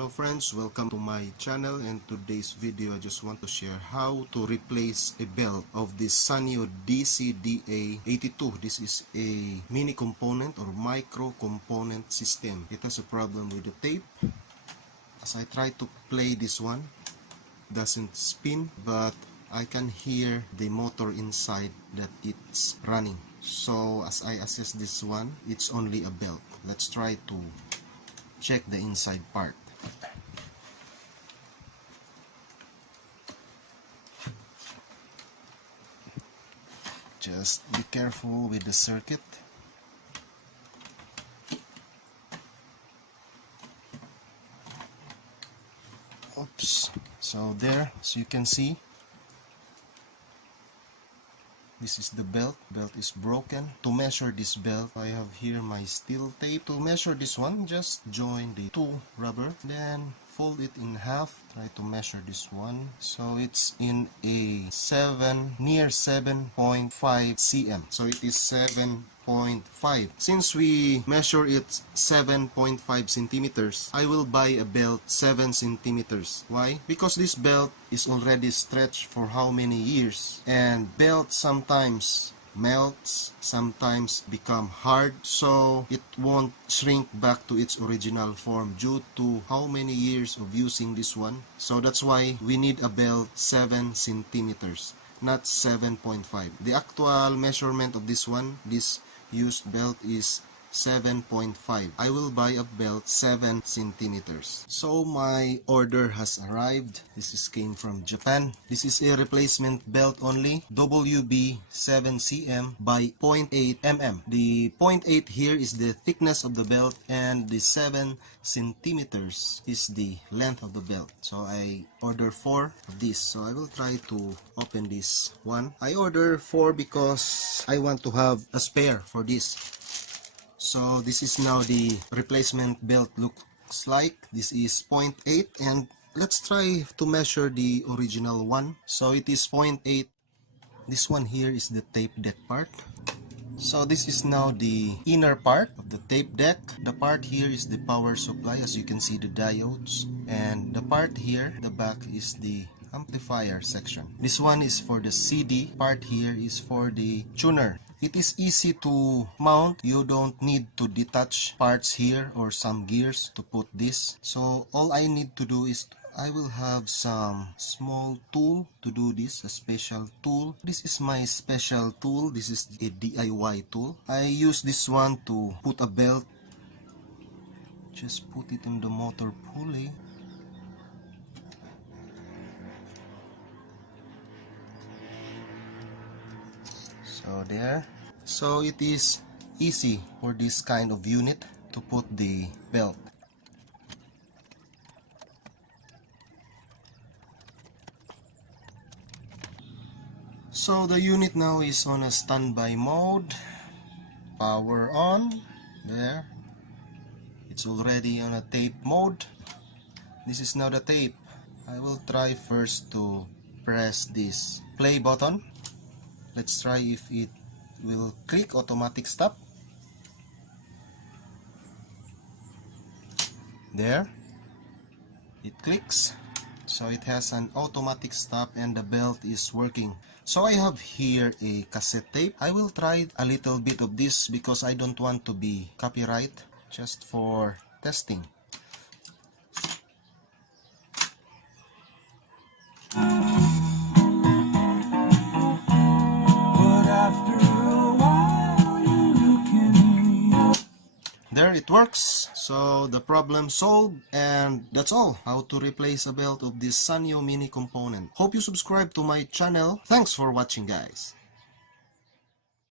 Hello friends, welcome to my channel, and today's video I just want to share how to replace a belt of this Sanyo DCDA82. This is a mini component or micro component system. It has a problem with the tape. As I try to play this one, doesn't spin, but I can hear the motor inside that it's running. So as I assess this one, it's only a belt. Let's try to check the inside part. Just be careful with the circuit. Oops. So there, as you can see, this is the belt. Belt is broken. To measure this belt, I have here my steel tape. To measure this one, just join the two rubber, then fold it in half. Try to measure this one. So it's in a near 7.5 cm. So it is 7.5. Since we measure it 7.5 centimeters, I will buy a belt 7 centimeters. Why? Because this belt is already stretched for how many years, and belt sometimes melts, sometimes become hard, so it won't shrink back to its original form due to how many years of using this one. So that's why we need a belt 7 centimeters, not 7.5. The actual measurement of this one, this used belt, is 7.5. I will buy a belt 7 centimeters. So my order has arrived. This came from Japan. This is a replacement belt only, WB 7cm by 0.8 mm. The 0.8 here is the thickness of the belt, and the 7 centimeters is the length of the belt. So I order 4 of this. So I will try to open this one. I order 4 because I want to have a spare for this. So this is now the replacement belt looks like. This is 0.8, and let's try to measure the original one. So it is 0.8. This one here is the tape deck part. So this is now the inner part of the tape deck. The part here is the power supply, as you can see the diodes, and the part here, the back, is the amplifier section. This one is for the CD. Part here is for the tuner. It is easy to mount. You don't need to detach parts here or some gears to put this. So all I need to do is I will have some small tool to do this, a special tool. This is my special tool. This is a DIY tool. I use this one to put a belt. Just put it in the motor pulley. So there. So it is easy for this kind of unit to put the belt. So the unit now is on a standby mode. Power on. There. It's already on a tape mode. This is now the tape. I will try first to press this play button. Let's try if it will click automatic stop. There. It clicks. So it has an automatic stop and the belt is working. So I have here a cassette tape. I will try a little bit of this because I don't want to be copyright, just for testing. There, it works. So the problem solved, and that's all. How to replace a belt of this Sanyo mini component. Hope you subscribe to my channel. Thanks for watching, guys.